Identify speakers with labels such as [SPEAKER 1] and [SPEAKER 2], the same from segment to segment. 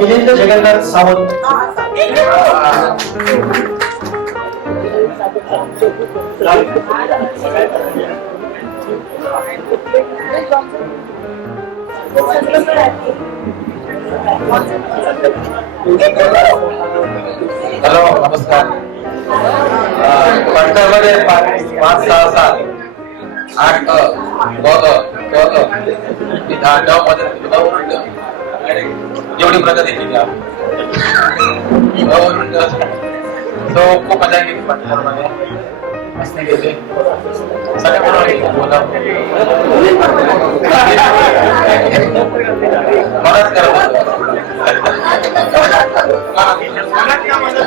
[SPEAKER 1] Milind Jagannath Sawant
[SPEAKER 2] hello नमस्कार पंचामध्ये पाच सहा सात आठ अ ग अ क अ ही दहा ड मध्ये ड वरून ड. एवढी प्रगती केली आपण ड वरून ड. तो खूप मजा केली पंचामध्ये मस्त गेले सगळे बरोबर बोला मलाच करत बाळा बाळा दोन हजार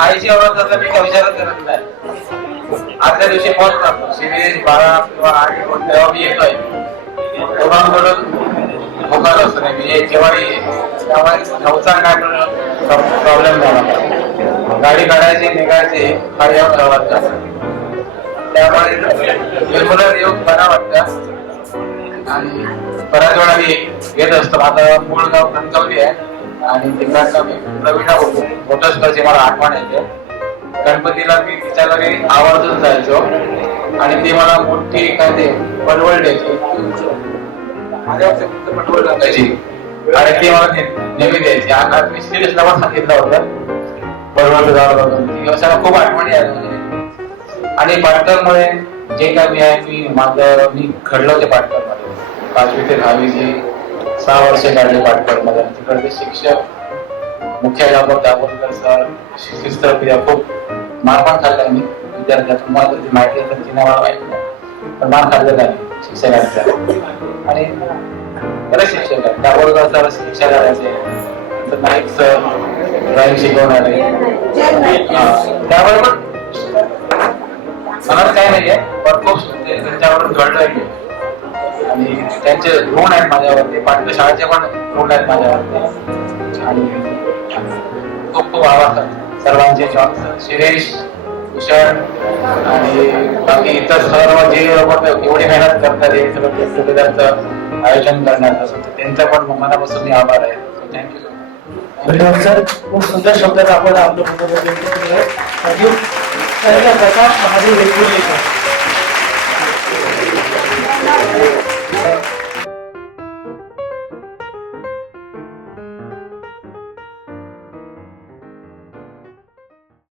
[SPEAKER 2] आईची आवडत असलं मी काय विचारच करत नाही. आदल्या दिवशी फोन करतो. शिरीष बाळा किंवा आई कोण तेव्हा मी येतोय. दोघांकडून होकार असतो नाही म्हणजे जेव्हाही त्यामुळे नऊचा काय प्रॉब्लेम झाला. गाडी काढायची निघायची हा योग गावाचा त्यामुळे रेग्युलर योग बरा वाटतं. आणि बऱ्याच वेळा मी येत असतो. माझं मूळ गाव कणकवली आहे. आणि तिकडचा मी प्रवीणा होतो मोटर्सकडची मला आठवण येते. गणपतीला मी तिच्या घरी आवर्जून जायचो. आणि ती मला मोठी एखादी पडवळ द्यायची. माझ्या टाकायची. आणि ती मला नेहमी द्यायची. आता मी सिरियसला पण सांगितलं होतं. पडवळ गावाला खूप आठवणी आहे म्हणजे आणि पाटकरमुळे जे काय मी आहे मी माझं मी घडलो ते पाटकरमध्ये. पाचवी ते दहावी जी सहा वर्षे काढली पाटकरमध्ये आणि तिकडचे शिक्षक मुख्याध्यापक दाभोलकर सर शिस्तप्रिया खूप मारपाण पण मी विद्यार्थ्यातून मला त्याची माहिती असेल तिने मला माहिती पण मार खाल्लेला आहे शिक्षकांचा आणि बरेच शिक्षक आहेत. दाभोलकर सर शिक्षा करायचे नाईक सर ड्रॉइंग शिकवणारे. हा. त्यामुळे पण मनात काही नाहीये पण खूप ते- त्यांच्यावरून घडलंय मी आणि त्यांचे ऋण आहेत माझ्यावरती पाटील शाळेचे पण ऋण आहेत माझ्यावरती. आणि खूप खूप आभार सर्वांचे शिरेश कुशल आणि बाकी इतर सर्व जे लोक एवढी मेहनत करतात हे सगळं गेट together आयोजन करण्यात असं त्यांचा पण मनापासून मी आभार आहे. थँक्यू
[SPEAKER 1] धन्यवाद सर. खूप सुंदर शब्दात आपण आपलं व्यक्त केलं अजून त्यांचा प्रकाश महादेव वेगवेगळे